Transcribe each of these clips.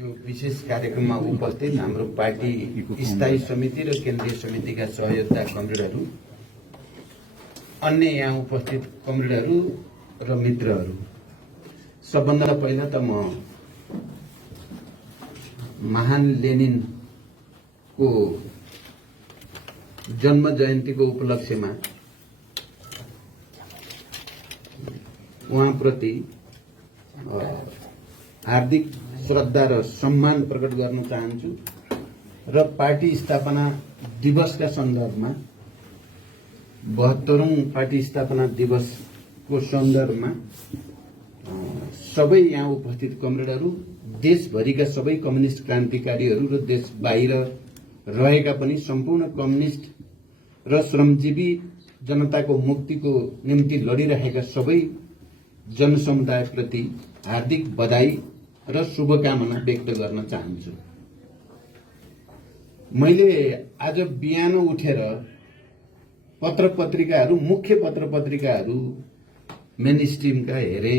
यो विशेष कार्यक्रममा उपस्थित हाम्रो पार्टी स्थायी समिति र केन्द्रीय समितिका सहयोद्धा कमरेडहरू, अन्य यहाँ उपस्थित कमरेडहरू र मित्रहरू, सबभन्दा पहिला त म महान लेनिनको जन्म जयन्तीको उपलक्ष्यमा उहाँप्रति हार्दिक श्रद्धा र सम्मान प्रकट गर्न चाहन्छु र पार्टी स्थापना दिवसका सन्दर्भमा 72औं पार्टी स्थापना दिवसको सन्दर्भमा सबै यहाँ उपस्थित कमरेडहरू, देशभरिका सबै कम्युनिस्ट क्रान्तिकारीहरू र देश बाहिर रहेका पनि सम्पूर्ण कम्युनिस्ट र श्रमजीवी जनताको मुक्तिको निम्ति लडिरहेका सबै जनसमुदायप्रति हार्दिक बधाई र शुभकामना व्यक्त गर्न चाहन्छु। मैले आज बिहान उठेर पत्र पत्रिकाहरू, मुख्य पत्र पत्रिकाहरू मेन स्ट्रिमका हेरे,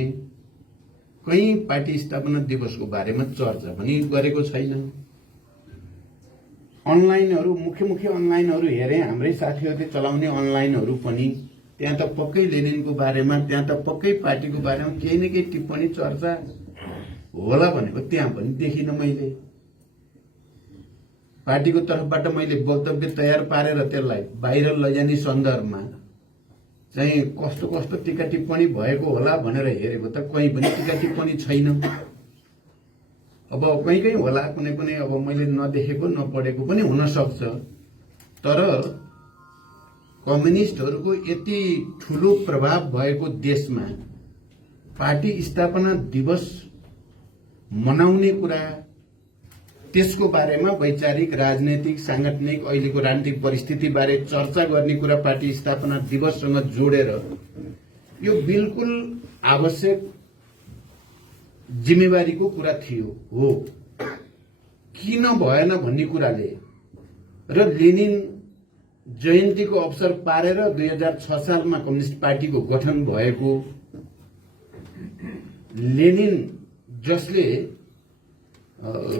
कहीँ पार्टी स्थापना दिवसको बारेमा चर्चा पनि गरेको छैन। अनलाइनहरू, मुख्य अनलाइनहरू हेरे, हाम्रै साथीहरूले चलाउने अनलाइनहरू पनि त्यहाँ त पक्कै लेनिनको बारेमा, त्यहाँ त पक्कै पार्टीको बारेमा केही न केही टिप्पणी चर्चा होला भनेको त्यहाँ पनि देखिनँ। मैले पार्टीको तर्फबाट मैले वक्तव्य तयार पारेर त्यसलाई बाहिर लैजाने सन्दर्भमा चाहिँ कस्तो कस्तो टीका टिप्पणी भएको होला भनेर हेरेको त कहीँ पनि टीका टिप्पणी छैन। अब कहीँ होला, कुनै अब मैले नदेखेको नपढेको पनि हुन सक्छ। तर कम्युनिस्टहरूको यति ठूलो प्रभाव भएको देशमा पार्टी स्थापना दिवस मनाउने कुरा, त्यसको बारेमा वैचारिक, राजनैतिक, सांगठनिक, अहिलेको राजनीतिक परिस्थिति बारे चर्चा गर्ने कुरा पार्टी स्थापना दिवससँग जोडेर यो बिल्कुल आवश्यक जिम्मेवारीको कुरा थियो हो। किन भएन भन्ने कुराले र लेनिन जयन्तीको अवसर पारेर 2006 सालमा कम्युनिस्ट पार्टीको गठन भएको, लेनिन जसले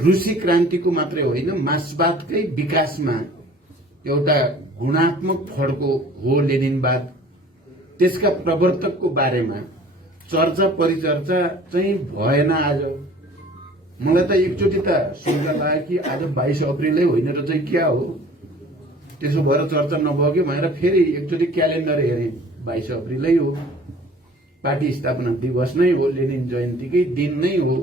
रुसी क्रान्तिको मात्रै होइन, मार्क्सवादकै विकासमा एउटा गुणात्मक फड्को हो लेनिनवाद, त्यसका प्रवर्तकको बारेमा चर्चा परिचर्चा चाहिँ भएन। आज मलाई त एकचोटि त शंका लाग्यो कि आज 22 अप्रिलै होइन र चाहिँ क्या हो, त्यसो भएर चर्चा नभयो कि भनेर फेरि एकचोटि क्यालेन्डर हेरेँ, 22 अप्रिलै हो, पार्टी स्थापना दिवस नै हो, लेनिन जयन्तीकै दिन नै हो।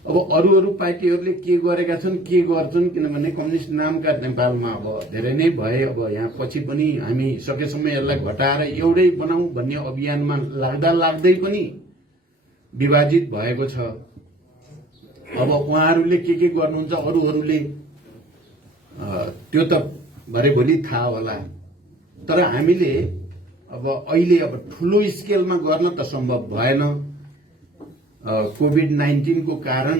अब अरू पार्टीहरूले के गरेका छन्, के गर्छन्, किनभने कम्युनिस्ट नामका नेपालमा अब धेरै नै भए। अब यहाँ पछि पनि हामी सकेसम्म यसलाई घटाएर एउटै बनाऊ भन्ने अभियानमा लाग्दै पनि विभाजित भएको छ। अब उहाँहरूले के गर्नुहुन्छ, अरूहरूले त्यो त भरेभोलि थाहा होला। तर हामीले अब अहिले अब ठूलो स्केलमा गर्न त सम्भव भएन। कोभिड-19 को कारण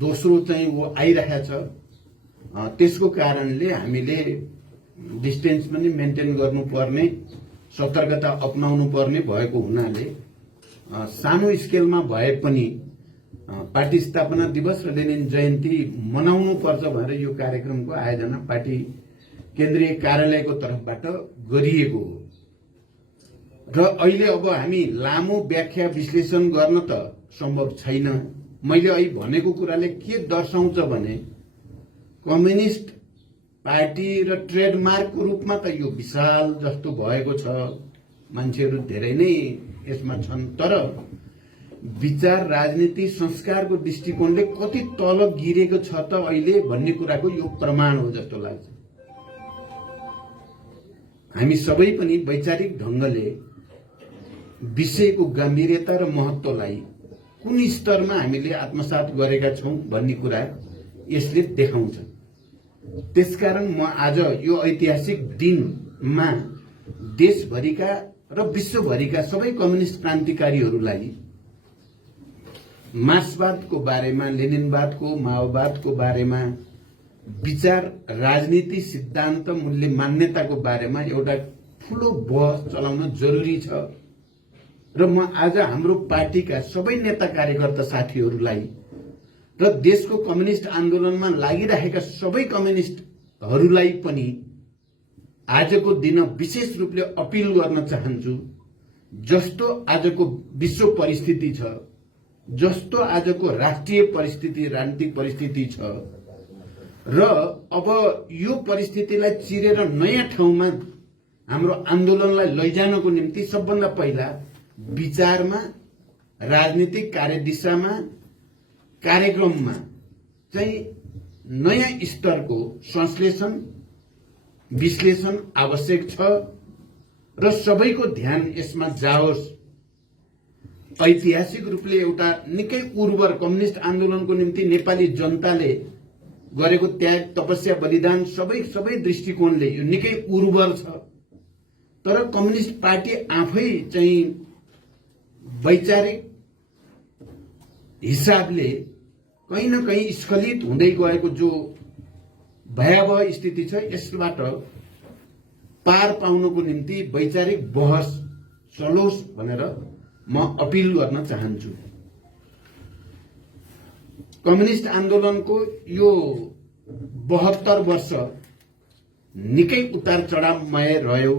दोस्रो चाहिँ वो आइरहेछ। त्यसको कारणले हामीले डिस्टेन्स पनि मेन्टेन गर्नुपर्ने, सतर्कता अपनाउनु पर्ने भएको हुनाले सानो स्केलमा भए पनि पार्टी स्थापना दिवस र लेनिन जयन्ती मनाउनु पर्छ भनेर यो कार्यक्रमको आयोजना पार्टी केन्द्रीय कार्यालयको तर्फबाट गरिएको हो। र अहिले अब हामी लामो व्याख्या विश्लेषण गर्न त सम्भव छैन। मैले अहिले भनेको कुराले के दर्शाउँछ भने कम्युनिस्ट पार्टी र ट्रेडमार्कको रूपमा त यो विशाल जस्तो भएको छ, मान्छेहरू धेरै नै यसमा छन्। तर विचार, राजनीति, संस्कारको दृष्टिकोणले कति तल गिरेको छ त अहिले भन्ने कुराको यो प्रमाण हो जस्तो लाग्छ। हामी सबै पनि वैचारिक ढंगले विषयको गम्भीरता र महत्वलाई कुन स्तरमा हामीले आत्मसात गरेका छौं भन्ने कुरा यसले देखाउँछ। त्यसकारण म आज यो ऐतिहासिक दिनमा देशभरिका र विश्वभरिका सबै कम्युनिस्ट क्रान्तिकारीहरूलाई मार्क्सवादको बारेमा, लेनिनवादको, माओवादको बारेमा, विचार, राजनीति, सिद्धान्त, मूल्य, मान्यताको बारेमा एउटा ठूलो बहस चलाउन जरुरी छ। र म आज हाम्रो पार्टीका सबै नेता कार्यकर्ता साथीहरूलाई र देशको कम्युनिस्ट आन्दोलनमा लागिरहेका सबै कम्युनिस्टहरूलाई पनि आजको दिन विशेष रूपले अपिल गर्न चाहन्छु, जस्तो आजको विश्व परिस्थिति छ, जस्तो आजको राष्ट्रिय परिस्थिति राजनीतिक परिस्थिति छ र अब यो परिस्थितिलाई चिरेर नयाँ ठाउँमा हाम्रो आन्दोलनलाई लैजानको निम्ति सबभन्दा पहिला विचारमा, राजनीतिक कार्यदिशामा, कार्यक्रममा चाहिँ नयाँ स्तरको संश्लेषण विश्लेषण आवश्यक छ र सबैको ध्यान यसमा जाओस्। ऐतिहासिक रूपले एउटा निकै उर्वर कम्युनिस्ट आन्दोलनको निम्ति नेपाली जनताले गरेको त्याग, तपस्या, बलिदान सबै दृष्टिकोणले यो निकै उर्वर छ। तर कम्युनिस्ट पार्टी आफै चाहिँ वैचारिक हिसाबले कहीं न कहीं स्खलित हुँदै गएको जो भयावह स्थिति छ, यसबाट पार पाउनको निम्ति वैचारिक बहस चलोस् भनेर म अपिल गर्न चाहन्छु। कम्युनिस्ट आन्दोलनको यो 72 वर्ष निकै उतार चढावमय रह्यो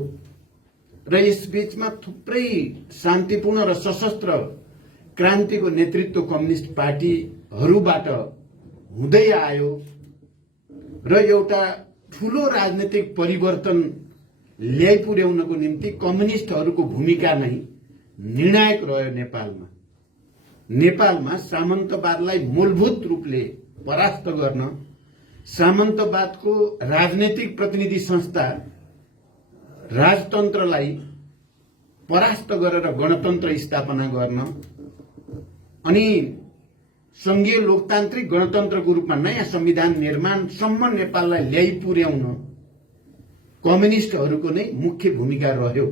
र यसबीचमा थुप्रै शान्तिपूर्ण र सशस्त्र क्रान्तिको नेतृत्व कम्युनिस्ट पार्टीहरूबाट हुँदै आयो र एउटा ठूलो राजनीतिक परिवर्तन ल्याइपुर्याउनको निम्ति कम्युनिस्टहरूको भूमिका नै निर्णायक रह्यो। नेपालमा सामन्तवादलाई मूलभूत रूपले परास्त गर्न, सामन्तवादको राजनीतिक प्रतिनिधि संस्था राजतन्त्रलाई परास्त गरेर गणतन्त्र स्थापना गर्न अनि संघीय लोकतान्त्रिक गणतन्त्रको रूपमा नयाँ संविधान निर्माणसम्म नेपाललाई ल्याइ पुर्याउन कम्युनिस्टहरूको नै मुख्य भूमिका रह्यो।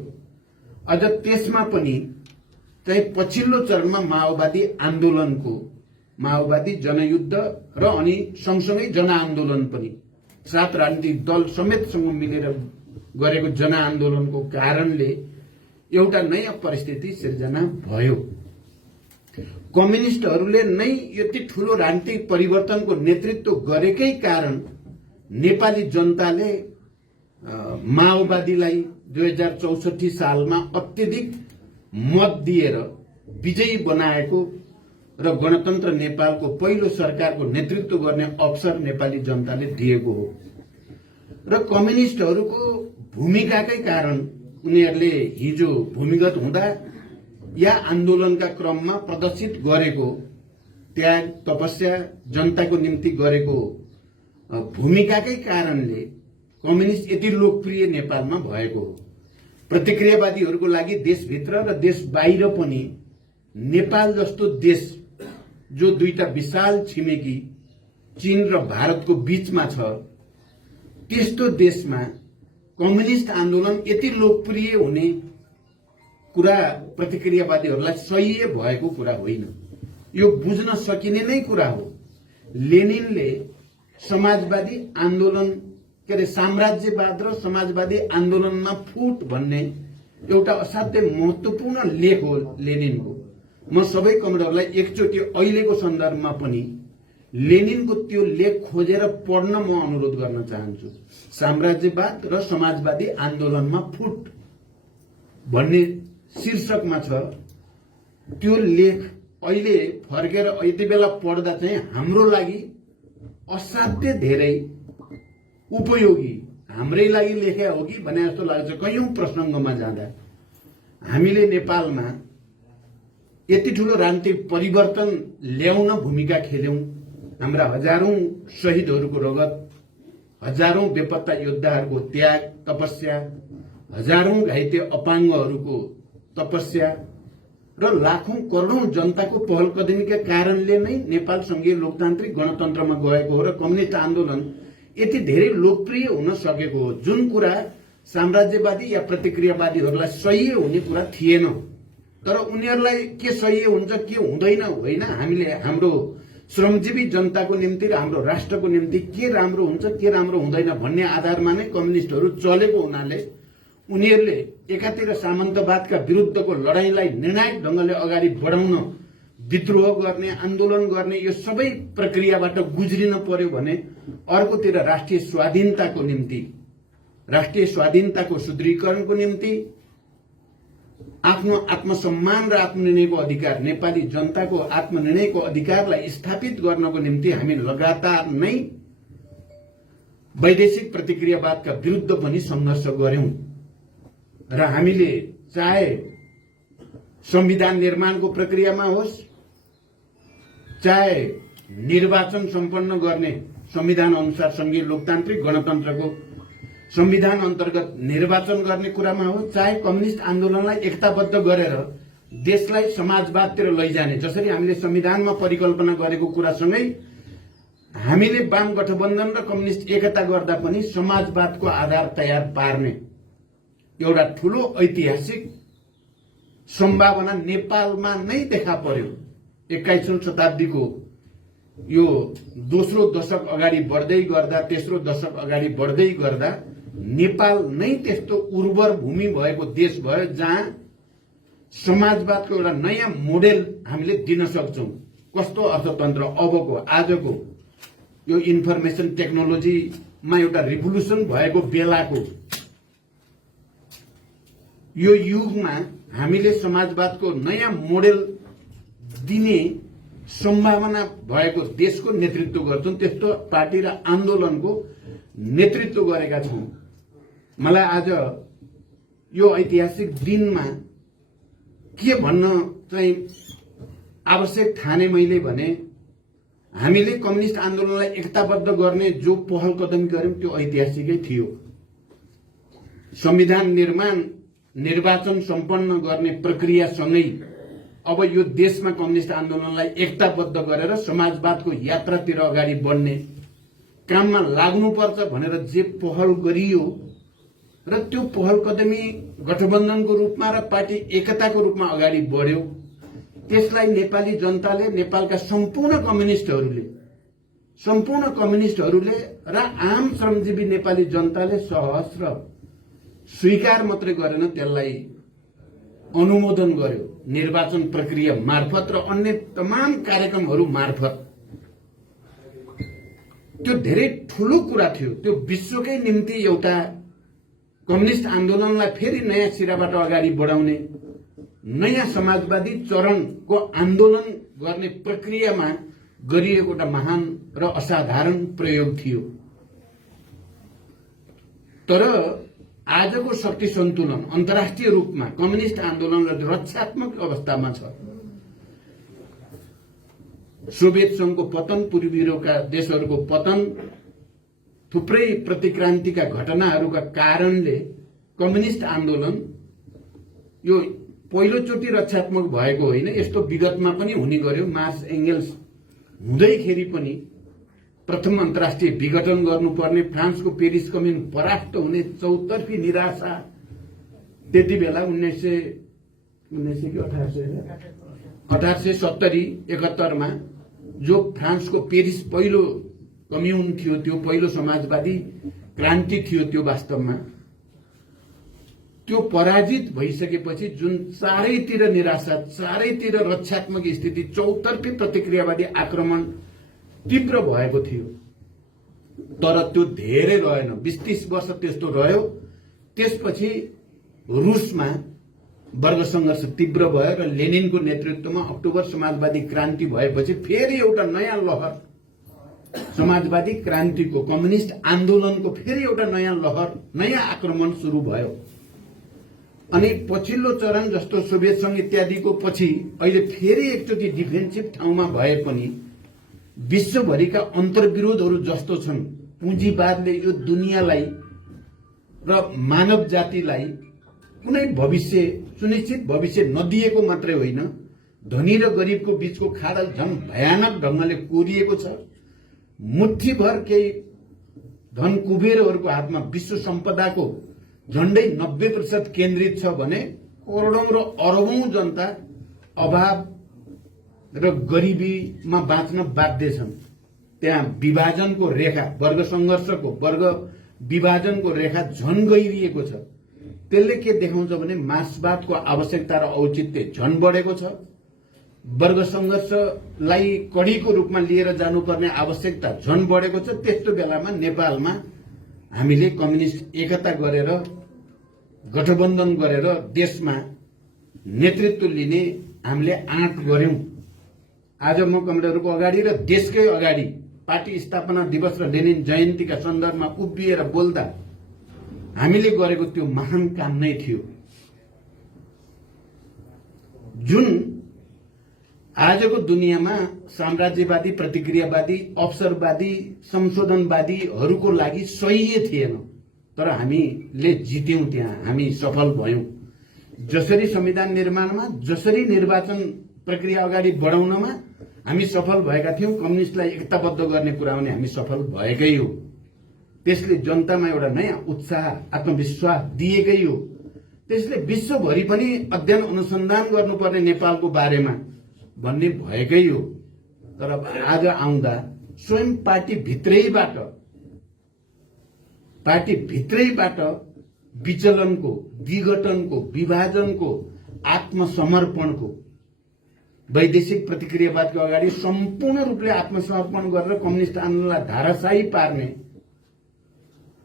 अझ त्यसमा पनि चाहिँ पछिल्लो चरणमा माओवादी जनयुद्ध र अनि सँगसँगै जनआन्दोलन पनि 7 राजनीतिक दल समेतसँग मिलेर गरेको जनआन्दोलनको कारणले एउटा नयाँ परिस्थिति सिर्जना भयो। कम्युनिस्टहरूले नै यति ठूलो राजनीतिक परिवर्तनको नेतृत्व गरेकै कारण नेपाली जनताले माओवादीलाई 2064 सालमा अत्यधिक मत दिएर विजयी बनाएको र गणतन्त्र नेपालको पहिलो सरकारको नेतृत्व गर्ने अवसर नेपाली जनताले दिएको हो र कम्युनिस्टहरूको भूमिकाकै कारण उनीहरूले हिजो भूमिगत हुँदा या आन्दोलनका क्रममा प्रदर्शित गरेको त्याग, तपस्या, जनताको निम्ति गरेको भूमिकाकै कारणले कम्युनिस्ट यति लोकप्रिय नेपालमा भएको हो। प्रतिक्रियावादीहरूको लागि देशभित्र र देश बाहिर पनि नेपाल जस्तो देश जो दुईटा विशाल छिमेकी चीन र भारतको बीचमा छ, त्यस्तो देशमा कम्युनिस्ट आन्दोलन यति लोकप्रिय हुने कुरा प्रतिक्रियावादीहरूलाई सही भएको कुरा होइन। यो बुझ्न सकिने नै कुरा हो। लेनिनले समाजवादी आन्दोलन साम्राज्यवाद र समाजवादी आन्दोलनमा फुट भन्ने एउटा असाध्यै महत्वपूर्ण लेख हो लेनिनको। म सबै कमरेडहरूलाई एकचोटि अहिलेको सन्दर्भमा पनि लेनिनको त्यो लेख खोजेर पढ्न म अनुरोध गर्न चाहन्छु। साम्राज्यवाद र समाजवादी आन्दोलनमा फुट भन्ने शीर्षकमा छ त्यो लेख। अहिले फर्केर यति बेला पढ्दा चाहिँ हाम्रो लागि असाध्य धेरै उपयोगी, हाम्रै लागि लेखे हो कि भने जस्तो लाग्छ। कयौं प्रसङ्गमा जाँदा हामीले नेपालमा यति ठूलो राजनीतिक परिवर्तन ल्याउन भूमिका खेल्यौं। हाम्रा हजारौं शहीदहरूको रगत, हजारौं बेपत्ता योद्धाहरूको त्याग, तपस्या, हजारौं घाइते अपाङ्गहरूको तपस्या र लाखौं करोडौं जनताको पहल कदमीका कारणले नै नेपाल संघीय लोकतान्त्रिक गणतन्त्रमा गएको हो र कम्युनिस्ट आन्दोलन यति धेरै लोकप्रिय हुन सकेको हो। जुन कुरा साम्राज्यवादी या प्रतिक्रियावादीहरूलाई सही हुने कुरा थिएन, तर उनीहरूलाई के सही हुन्छ के हुँदैन होइन, हामीले हाम्रो श्रमजीवी जनताको निम्ति र हाम्रो राष्ट्रको निम्ति के राम्रो हुन्छ के राम्रो हुँदैन भन्ने आधारमा नै कम्युनिस्टहरू चलेको हुनाले उनीहरूले एकातिर सामन्तवादका विरुद्धको लडाईँलाई निर्णायक ढंगले अगाडि बढाउन विद्रोह गर्ने, आन्दोलन गर्ने यो सबै प्रक्रियाबाट गुज्रिन पर्यो भने अर्कोतिर राष्ट्रिय स्वाधीनताको सुदृढीकरणको निम्ति आफ्नो आत्मसम्मान र आत्मनिर्णयको अधिकार, नेपाली जनताको आत्मनिर्णयको अधिकारलाई स्थापित गर्नको निम्ति हामी लगातार नै वैदेशिक प्रतिक्रियावादका विरुद्ध पनि संघर्ष गर्यौं र हामीले चाहे संविधान निर्माणको प्रक्रियामा होस्, चाहे निर्वाचन सम्पन्न गर्ने संविधान अनुसार संघीय लोकतान्त्रिक गणतन्त्रको संविधान अन्तर्गत निर्वाचन गर्ने कुरामा हो, चाहे कम्युनिस्ट आन्दोलनलाई एकताबद्ध गरेर देशलाई समाजवादतिर लैजाने, जसरी हामीले संविधानमा परिकल्पना गरेको कुरासँगै हामीले वाम गठबन्धन र कम्युनिस्ट एकता गर्दा पनि समाजवादको आधार तयार पार्ने एउटा ठूलो ऐतिहासिक सम्भावना नेपालमा नै देखा पर्यो। 21औं शताब्दीको यो दोस्रो दशक अगाडि बढ्दै गर्दा, तेस्रो दशक अगाडि बढ्दै गर्दा नेपाल नै त्यस्तो उर्वर भूमि भएको देश भयो जहाँ समाजवादको एउटा नयाँ मोडेल हामीले दिन सक्छौं। कस्तो अर्थतन्त्र अबको आजको यो इन्फर्मेसन टेक्नोलोजीमा एउटा रिभोल्युसन भएको बेलाको यो युगमा हामीले समाजवादको नयाँ मोडेल दिने सम्भावना भएको देशको नेतृत्व गर्छौं। त्यस्तो पार्टी र आन्दोलनको नेतृत्व गरेका छौं। मलाई आज यो ऐतिहासिक दिनमा के भन्न चाहिँ आवश्यक ठाने मैले भने हामीले कम्युनिस्ट आन्दोलनलाई एकताबद्ध गर्ने जो पहल कदमी गर्यौं त्यो ऐतिहासिकै थियो। संविधान निर्माण, निर्वाचन सम्पन्न गर्ने प्रक्रियासँगै अब यो देशमा कम्युनिस्ट आन्दोलनलाई एकताबद्ध गरेर समाजवादको यात्रातिर अगाडि बढ्ने काममा लाग्नुपर्छ भनेर जे पहल गरियो र त्यो पहल कदमी गठबन्धनको रूपमा र पार्टी एकताको रूपमा अगाडि बढ्यो, त्यसलाई नेपाली जनताले, नेपालका सम्पूर्ण कम्युनिस्टहरूले र आम श्रमजीवी नेपाली जनताले सहस्र स्वीकार मात्रै गरेन, त्यसलाई अनुमोदन गर्यो निर्वाचन प्रक्रिया मार्फत र अन्य तमाम कार्यक्रमहरू मार्फत। त्यो धेरै ठूलो कुरा थियो। त्यो विश्वकै निम्ति एउटा कम्युनिस्ट आन्दोलनलाई फेरि नयाँ सिराबाट अगाडि बढाउने, नयाँ समाजवादी चरणको आन्दोलन गर्ने प्रक्रियामा गरिएको एउटा महान र असाधारण प्रयोग थियो। तर आजको शक्ति सन्तुलन अन्तर्राष्ट्रिय रूपमा कम्युनिस्ट आन्दोलन रक्षात्मक अवस्थामा छ। सोभियत संघको पतन, पूर्वी युरोपका देशहरूको पतन, थुप्रै प्रतिक्रान्तिका घटनाहरूका कारणले कम्युनिस्ट आन्दोलन यो पहिलोचोटि रक्षात्मक भएको होइन, यस्तो विगतमा पनि हुने गर्यो। मार्क्स एंगेल्स हुँदैखेरि पनि प्रथम अन्तर्राष्ट्रिय विघटन गर्नुपर्ने, फ्रान्सको पेरिस कम्युन परास्त हुने चौतर्फी निराशा त्यति बेला 1870-71 मा जो फ्रान्सको पेरिस पहिलो कम्युन थियो, त्यो पहिलो समाजवादी क्रान्ति थियो, त्यो वास्तवमा त्यो पराजित भइसकेपछि जुन चारैतिर निराशा, चारैतिर रक्षात्मक स्थिति, चौतर्फी प्रतिक्रियावादी आक्रमण तीव्र भएको थियो। तर त्यो धेरै रहेन, 20-30 वर्ष त्यस्तो रह्यो। त्यसपछि रुसमा वर्ग संघर्ष तीव्र भयो र लेनिनको नेतृत्वमा अक्टोबर समाजवादी क्रान्ति भएपछि फेरि एउटा नयाँ लहर, समाजवादी क्रान्तिको, कम्युनिस्ट आन्दोलनको फेरि एउटा नयाँ लहर, नयाँ आक्रमण सुरु भयो। अनि पछिल्लो चरण जस्तो सोभियत संघ इत्यादिको पछि अहिले फेरि एकचोटि डिफेन्सिभ ठाउँमा भए पनि विश्वभरिका अन्तर्विरोधहरू जस्तो छन्। पुँजीवादले यो दुनियाँलाई र मानव जातिलाई कुनै भविष्य, सुनिश्चित भविष्य नदिएको मात्रै होइन, धनी र गरिबको बीचको खाडल झन् भयानक ढंगले कोरिएको छ। मुठ्ठीभर केही धन कुबेरहरूको हातमा विश्व सम्पदाको झण्डै 90% केन्द्रित छ भने करोडौं र अरबौं जनता अभाव र गरिबीमा बाँच्न बाध्य छन्। त्यहाँ विभाजनको रेखा, वर्ग संघर्षको, वर्ग विभाजनको रेखा झन गइरिएको छ। त्यसले के देखाउँछ भने मार्क्सवादको आवश्यकता र औचित्य झन बढेको छ। वर्ग संघर्षलाई कड़ीको रूपमा लिएर जानुपर्ने आवश्यकता झन बढेको छ। त्यस्तो बेलामा नेपालमा हामीले कम्युनिस्ट एकता गरेर गठबन्धन गरेर देशमा नेतृत्व लिने हामीले आँट गर्यौं। आज म कमरेडरको अगाडि र देशकै अगाडि पार्टी स्थापना दिवस र लेनिन जयन्तीका सन्दर्भमा उभिएर बोल्दा हामीले गरेको त्यो महान काम नै थियो। जुन आजको दुनियाँमा साम्राज्यवादी, प्रतिक्रियावादी, अवसरवादी, संशोधनवादीहरूको लागि सही थिएन, तर हामीले जित्यौं। त्यहाँ हामी सफल भयौं। जसरी संविधान निर्माणमा, जसरी निर्वाचन प्रक्रिया अगाडि बढाउनमा हामी सफल भएका थियौं, कम्युनिस्टलाई एकताबद्ध गर्ने कुरामा पनि हामी सफल भएकै हो। त्यसले जनतामा एउटा नयाँ उत्साह, आत्मविश्वास दिएकै हो। त्यसले विश्वभरि पनि अध्ययन अनुसन्धान गर्नुपर्ने नेपालको बारेमा भन्ने भएकै हो। तर आज आउँदा स्वयं पार्टी भित्रैबाट विचलनको, विघटनको, विभाजनको, आत्मसमर्पणको, वैदेशिक प्रतिक्रियावादको अगाडि सम्पूर्ण रूपले आत्मसमर्पण गरेर कम्युनिस्ट आन्दोलनलाई धाराशायी पार्ने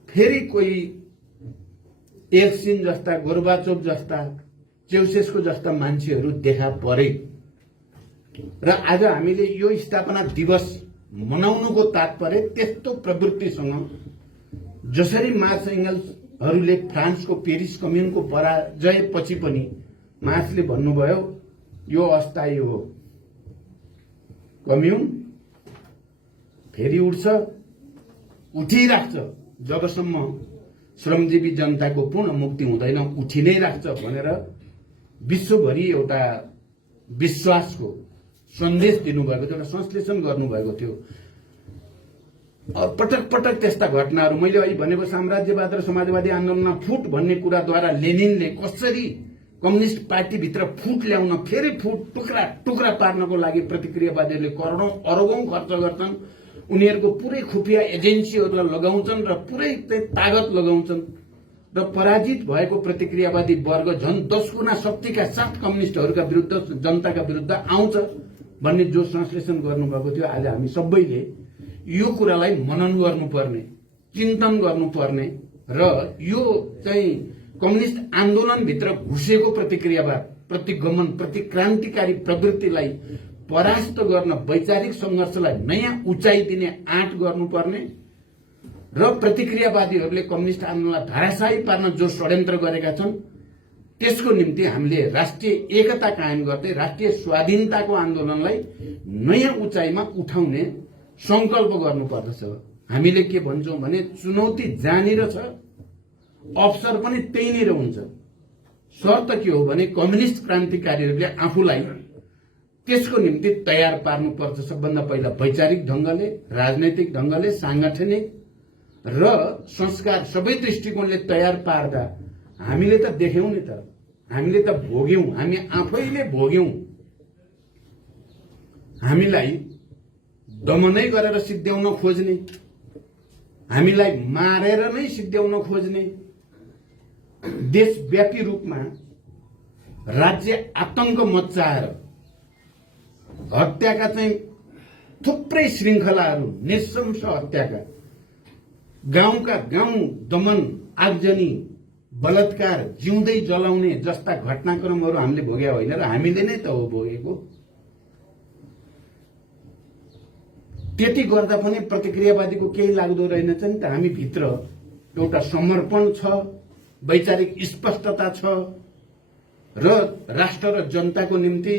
फेरि कोही एल्सिन जस्ता, गोर्बाचोभ जस्ता, चेउसेस्को जस्ता मान्छेहरू देखा परे। र आज हामीले यो स्थापना दिवस मनाउनुको तात्पर्य त्यस्तो प्रवृत्तिसँग जसरी मार्क्स एंगल्सहरूले फ्रान्सको पेरिस कम्युनको पराजयपछि पनि मार्क्सले भन्नुभयो यो अस्थायी हो, कम्युन फेरि उठ्छ, उठिराख्छ जबसम्म श्रमजीवी जनताको पूर्ण मुक्ति हुँदैन, उठि नै राख्छ भनेर विश्वभरि एउटा विश्वासको सन्देश दिनुभएको थियो, एउटा संश्लेषण गर्नुभएको थियो। पटक पटक त्यस्ता घटनाहरू मैले अहिले भनेको साम्राज्यवाद र समाजवादी आन्दोलनमा फुट भन्ने कुराद्वारा लेनिनले कसरी कम्युनिस्ट पार्टीभित्र फुट ल्याउन, फेरि फुट टुक्रा टुक्रा पार्नको लागि प्रतिक्रियावादीहरूले करोडौं अरबौं खर्च गर्छन्, उनीहरूको पुरै खुफिया एजेन्सीहरूलाई लगाउँछन् र पुरै तागत लगाउँछन् र पराजित भएको प्रतिक्रियावादी वर्ग झन् 10 गुणा शक्तिका साथ कम्युनिस्टहरूका विरुद्ध, जनताका विरुद्ध आउँछ भन्ने जो संश्लेषण गर्नुभएको थियो। आज हामी सबैले यो कुरालाई मनन गर्नुपर्ने, चिन्तन गर्नुपर्ने र यो चाहिँ कम्युनिस्ट आन्दोलनभित्र घुसेको प्रतिक्रियावाद, प्रतिगमन, प्रतिक्रान्तिकारी प्रवृत्तिलाई परास्त गर्न, वैचारिक संघर्षलाई नयाँ उचाइ दिने आँट गर्नुपर्ने र प्रतिक्रियावादीहरूले कम्युनिस्ट आन्दोलनलाई धाराशायी पार्न जो षड्यन्त्र गरेका छन् त्यसको निम्ति हामीले राष्ट्रिय एकता कायम गर्दै राष्ट्रिय स्वाधीनताको आन्दोलनलाई नयाँ उचाइमा उठाउने संकल्प गर्नुपर्दछ। हामीले के भन्छौं भने चुनौती जहाँनिर छ अवसर पनि त्यहीँनिर हुन्छ। शर्त के हो भने कम्युनिस्ट क्रान्तिकारीहरूले आफूलाई त्यसको निम्ति तयार पार्नुपर्छ। सबभन्दा पहिला वैचारिक ढंगले, राजनैतिक ढंगले, सांगठनिक र संस्कार सबै दृष्टिकोणले तयार पार्दा हामीले त देख्यौं नि त, हामीले त भोग्यौं, हामी आफैले भोग्यौं। हामीलाई दमनै गरेर सिद्ध्याउन खोज्ने, हामीलाई मारेर नै सिद्ध्याउन खोज्ने, देशव्यापी रूपमा राज्य आतंक मच्चाएर हत्याका चाहिँ थुप्रै श्रृंखलाहरू, निशंस हत्याका, गाउँका गाउँ दमन, आगजनी, बलात्कार, जिउँदै जलाउने जस्ता घटनाक्रमहरू हामीले भोग्या होइन र हामीले नै त हो भोगेको। त्यति गर्दा पनि प्रतिक्रियावादीको केही लाग्दो रहेनछ नि त। हामी भित्र एउटा समर्पण छ, वैचारिक स्पष्टता छ र राष्ट्र र जनताको निम्ति,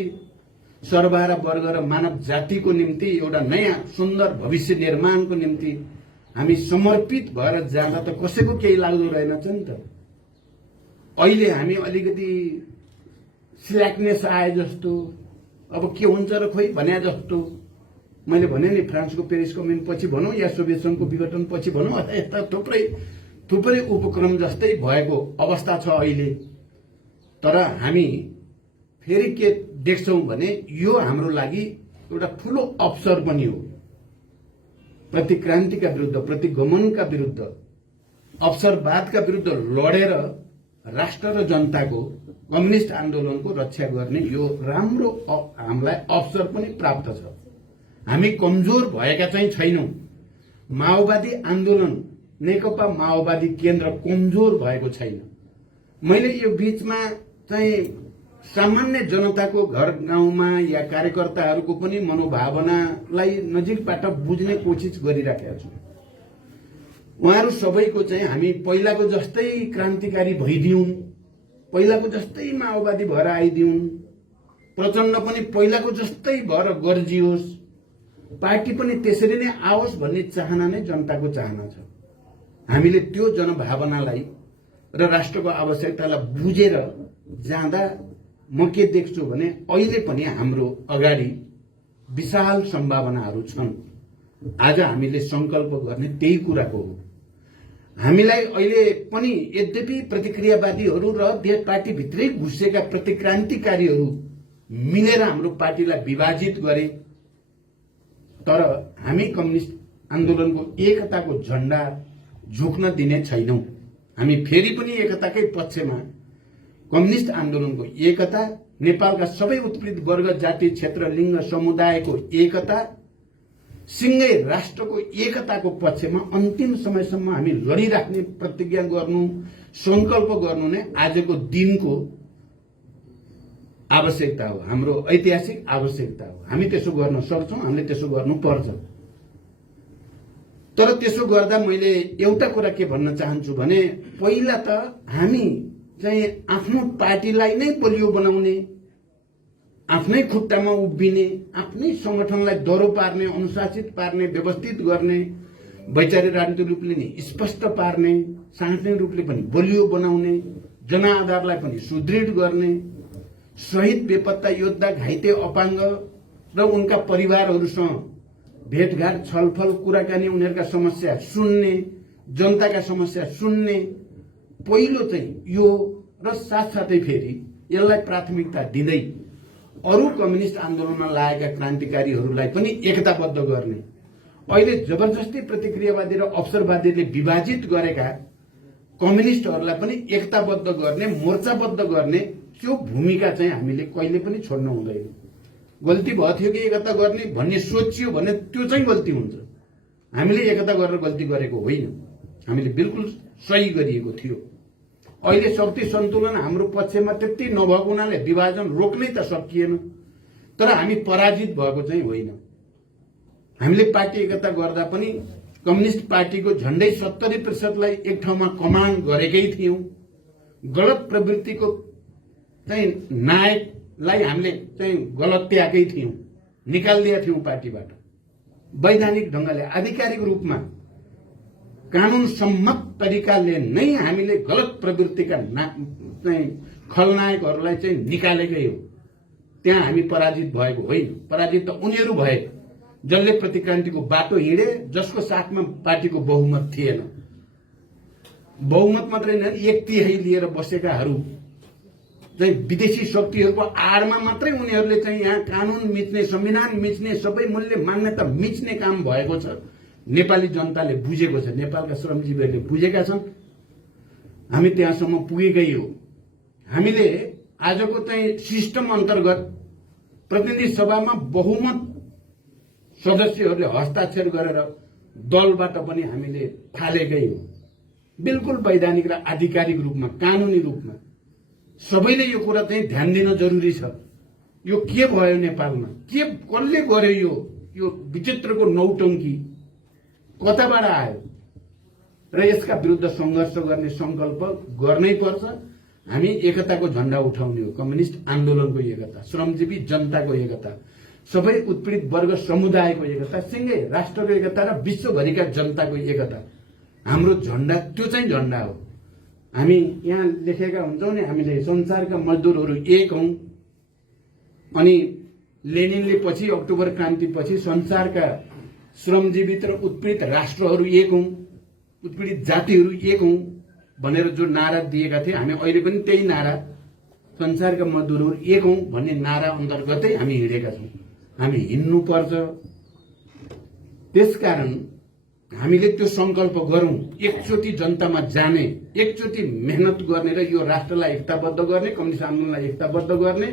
सर्वहारा वर्ग र मानव जातिको निम्ति एउटा नयाँ सुन्दर भविष्य निर्माणको निम्ति हामी समर्पित भएर जाँदा त कसैको केही लाग्दो रहेनछ नि त। अहिले हामी अलिकति स्ल्याकनेस आए जस्तो, अब के हुन्छ र खोइ भने जस्तो। मैले भने नि फ्रान्सको पेरिस कम्युन पछि भनौं या सोभियत संघको विघटन पछि भनौं, यस्ता थुप्रै उपक्रम जस्तै भएको अवस्था छ अहिले। तर हामी फेरि के देख्छौं भने यो हाम्रो लागि एउटा ठूलो अवसर पनि हो। प्रतिक्रान्तिका विरुद्ध, प्रतिगमनका विरुद्ध, अवसरवादका विरुद्ध लडेर राष्ट्र र जनताको कम्युनिस्ट आन्दोलनको रक्षा गर्ने यो राम्रो हामीलाई अवसर पनि प्राप्त छ। हामी कमजोर भएका चाहिँ छैनौं। माओवादी आन्दोलन नेकपा माओवादी केन्द्र कमजोर भएको छैन। मैले यो बीचमा चाहिँ सामान्य जनताको घर गाउँमा या कार्यकर्ताहरूको पनि मनोभावनालाई नजिकबाट बुझ्ने कोसिस गरिराखेका छु। उहाँहरू सबैको चाहिँ हामी पहिलाको जस्तै क्रान्तिकारी भइदिउँ, पहिलाको जस्तै माओवादी भएर आइदिउँ, प्रचण्ड पनि पहिलाको जस्तै भएर गर्जियोस्, पार्टी पनि त्यसरी नै आओस् भन्ने चाहना नै जनताको चाहना छ। हामीले त्यो जनभावनालाई र राष्ट्रको आवश्यकतालाई बुझेर जाँदा म के देख्छु भने अहिले पनि हाम्रो अगाडि विशाल सम्भावनाहरू छन्। आज हामीले संकल्प गर्ने त्यही कुराको हो। हामीलाई अहिले पनि यद्यपि प्रतिक्रियावादीहरू र पार्टीभित्रै घुसेका प्रतिक्रान्तिकारीहरू मिलेर हाम्रो पार्टीलाई विभाजित गरे, तर हामी कम्युनिस्ट आन्दोलनको एकताको झण्डा झुक्न दिने छैनौं। हामी फेरि पनि एकताकै पक्षमा कम्युनिस्ट आन्दोलनको एकता, नेपालका सबै उत्पीडित वर्ग, जाति, क्षेत्र, लिङ्ग, समुदायको एकता, सिंगै राष्ट्रको एकताको पक्षमा अन्तिम समयसम्म हामी लडिराख्ने प्रतिज्ञा गर्नु, संकल्प गर्नु नै आजको दिनको आवश्यकता हो, हाम्रो ऐतिहासिक आवश्यकता हो। हामी त्यसो गर्न सक्छौं, हामीले त्यसो गर्नुपर्छ। तर त्यसो गर्दा मैले एउटा कुरा के भन्न चाहन्छु भने पहिला त हामी चाहिँ आफ्नो पार्टीलाई नै बलियो बनाउने, आफ्नै खुट्टामा उभिने, आफ्नै संगठनलाई दह्रो पार्ने, अनुशासित पार्ने, व्यवस्थित गर्ने, वैचारिक राजनीतिक रूपले नि स्पष्ट पार्ने, सांगठनिक रूपले पनि बलियो बनाउने, जनआधारलाई पनि सुदृढ गर्ने, शहीद बेपत्ता योद्धा, घाइते अपाङ्ग र उनका परिवारहरूसँग भेटघाट, छलफल, कुराकानी, उनीहरूका समस्या सुन्ने, जनताका समस्या सुन्ने पहिलो चाहिँ यो र साथसाथै फेरि यसलाई प्राथमिकता दिँदै अरू कम्युनिस्ट आन्दोलनमा लागेका क्रान्तिकारीहरूलाई पनि एकताबद्ध गर्ने, अहिले जबरजस्ती प्रतिक्रियावादी र अवसरवादीले विभाजित गरेका कम्युनिस्टहरूलाई पनि एकताबद्ध गर्ने, मोर्चाबद्ध गर्ने त्यो भूमिका चाहिँ हामीले कहिले पनि छोड्नु हुँदैन। गल्ती भयो थियो कि एकता गर्ने भन्ने सोचियो भने त्यो चाहिँ गल्ती हुन्छ। हामीले एकता गरेर गल्ती गरेको होइन, हामीले बिल्कुल सही गरिएको थियो। अहिले शक्ति सन्तुलन हाम्रो पक्षमा त्यति नभएको हुनाले विभाजन रोक्नै त सकिएन, तर हामी पराजित भएको चाहिँ होइन। हामीले पार्टी एकता गर्दा पनि कम्युनिस्ट पार्टीको झण्डै 70% एक ठाउँमा कमान्ड गरेकै थियौं। गलत प्रवृत्तिको चाहिँ नायकलाई हामीले चाहिँ गलत्याएकै थियौं, निकालिदिएका थियौं पार्टीबाट। वैधानिक ढंगले आधिकारिक रूपमा कानून सम्मत तरिकाले नै हामीले गलत प्रवृत्तिका चाहिँ खलनायकहरूलाई चाहिँ निकालेकै हो। त्यहाँ हामी पराजित भएको होइन। पराजित त उनीहरू भए जसले प्रतिक्रान्तिको बाटो हिँडे, जसको साथमा पार्टीको बहुमत थिएन। बहुमत मात्रै होइन, 1/3 लिएर बसेकाहरू चाहिँ विदेशी शक्तिहरूको आडमा मात्रै उनीहरूले चाहिँ यहाँ कानून मिच्ने, संविधान मिच्ने, सबै मूल्य मान्यता मिच्ने काम भएको छ। नेपाली जनताले बुझेको छ, नेपालका श्रमजीवीहरूले बुझेका छन्। हामी त्यहाँसम्म पुगेकै हो। हामीले आजको चाहिँ सिस्टम अन्तर्गत प्रतिनिधि सभामा बहुमत सदस्यहरूले हस्ताक्षर गरेर दलबाट पनि हामीले थालेकै हो। बिल्कुल वैधानिक र आधिकारिक रूपमा, कानूनी रूपमा सबैले यो कुरा चाहिँ ध्यान दिन जरुरी छ। यो के भयो नेपालमा, के कसले गर्यो, यो विचित्रको नौटंकी कताबाट आयो र यसका विरुद्ध संघर्ष गर्ने संकल्प गर्नै पर्छ। हामी एकताको झण्डा उठाउने हो, कम्युनिस्ट आन्दोलनको एकता, श्रमजीवी जनताको एकता, सबै उत्पीडित वर्ग समुदायको एकता, सिंगै राष्ट्रको एकता र विश्वभरिका जनताको एकता हाम्रो झण्डा, त्यो चाहिँ झण्डा हो। हामी यहाँ लेखेका हुन्छौं नि, हामीले संसारका मजदुरहरू एक हौं, अनि लेनिनले पछि अक्टोबर क्रान्तिपछि संसारका श्रमजीवित र उत्पीडित राष्ट्रहरू एक हौं, उत्पीडित जातिहरू एक हौं भनेर जो नारा दिएका थिए, हामी अहिले पनि त्यही नारा, संसारका मजदुरहरू एक हौं भन्ने नारा अन्तर्गतै हामी हिँडेका छौं। हामी हिँड्नुपर्छ। त्यसकारण हामीले त्यो संकल्प गरौं, एकचोटि जनतामा जाने, एकचोटि मेहनत गर्ने र यो राष्ट्रलाई एकताबद्ध गर्ने, कम्युनिस्ट आन्दोलनलाई एकताबद्ध गर्ने,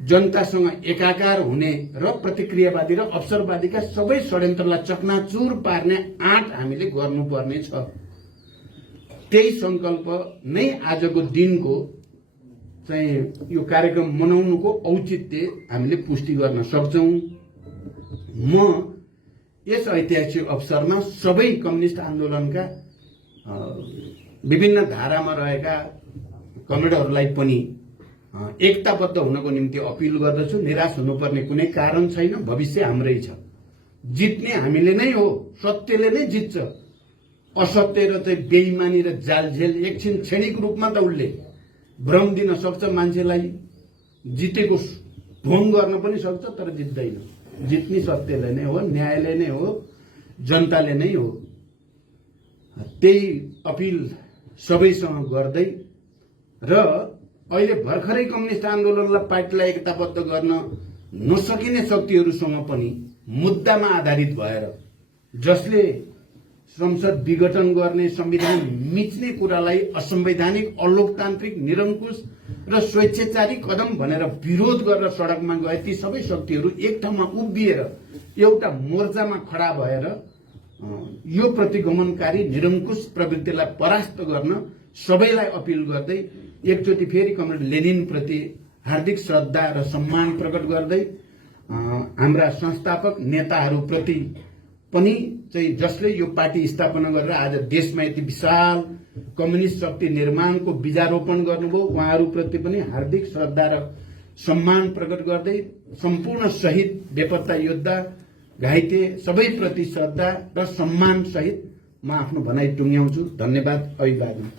जनतासँग एकाकार हुने र प्रतिक्रियावादी र अवसरवादीका सबै षड्यन्त्रलाई चकनाचुर पार्ने आँट हामीले गर्नुपर्ने छ। त्यही संकल्प नै आजको दिनको चाहिँ यो कार्यक्रम मनाउनुको औचित्य हामीले पुष्टि गर्न सक्छौं। म यस ऐतिहासिक अवसरमा सबै कम्युनिस्ट आन्दोलनका विभिन्न धारामा रहेका कमरेडहरूलाई पनि एकताबद्ध हुनको निम्ति अपील गर्दछु। निराश हुनुपर्ने कुनै कारण छैन, भविष्य हाम्रै छ। जित्ने हामीले नै हो, सत्यले नै जित्छ। असत्य र चाहिँ बेइमानी र जालझेल एकछिन क्षणिक रूपमा त उसले भ्रम दिन सक्छ मान्छेलाई, जितेको ढोङ गर्न पनि सक्छ, तर जित्दैन। जित्ने सत्यले नै हो, न्यायले नै हो, जनताले नै हो। त्यही अपील सबैसँग गर्दै र अहिले भर्खरै कम्युनिस्ट आन्दोलनलाई पार्टीलाई एकताबद्ध गर्न नसकिने शक्तिहरूसँग पनि मुद्दामा आधारित भएर, जसले संसद विघटन गर्ने, संविधान मिच्ने कुरालाई असंवैधानिक, अलोकतान्त्रिक, निरङ्कुश र स्वेच्छाचारी कदम भनेर विरोध गरेर सडकमा गए, ती सबै शक्तिहरू एक ठाउँमा उभिएर एउटा मोर्चामा खडा भएर यो प्रतिगमनकारी निरङ्कुश प्रवृत्तिलाई परास्त गर्न सबैलाई अपील गर्दै एकचोटि फेरि कमरेड लेनिन प्रति हार्दिक श्रद्धा र सम्मान प्रकट गर्दै हाम्रा संस्थापक नेताहरूप्रति पनि चाहिँ जसले यो पार्टी स्थापना गरेर आज देशमा यति विशाल कम्युनिस्ट शक्ति निर्माणको बीजारोपण गर्नुभयो, उहाँहरूप्रति पनि हार्दिक श्रद्धा र सम्मान प्रकट गर्दै सम्पूर्ण शहीद, बेपत्ता योद्धा, घाइते सबैप्रति श्रद्धा र सम्मान सहित म आफ्नो भनाइ टुङ्ग्याउँछु। धन्यवाद। अभिवादन।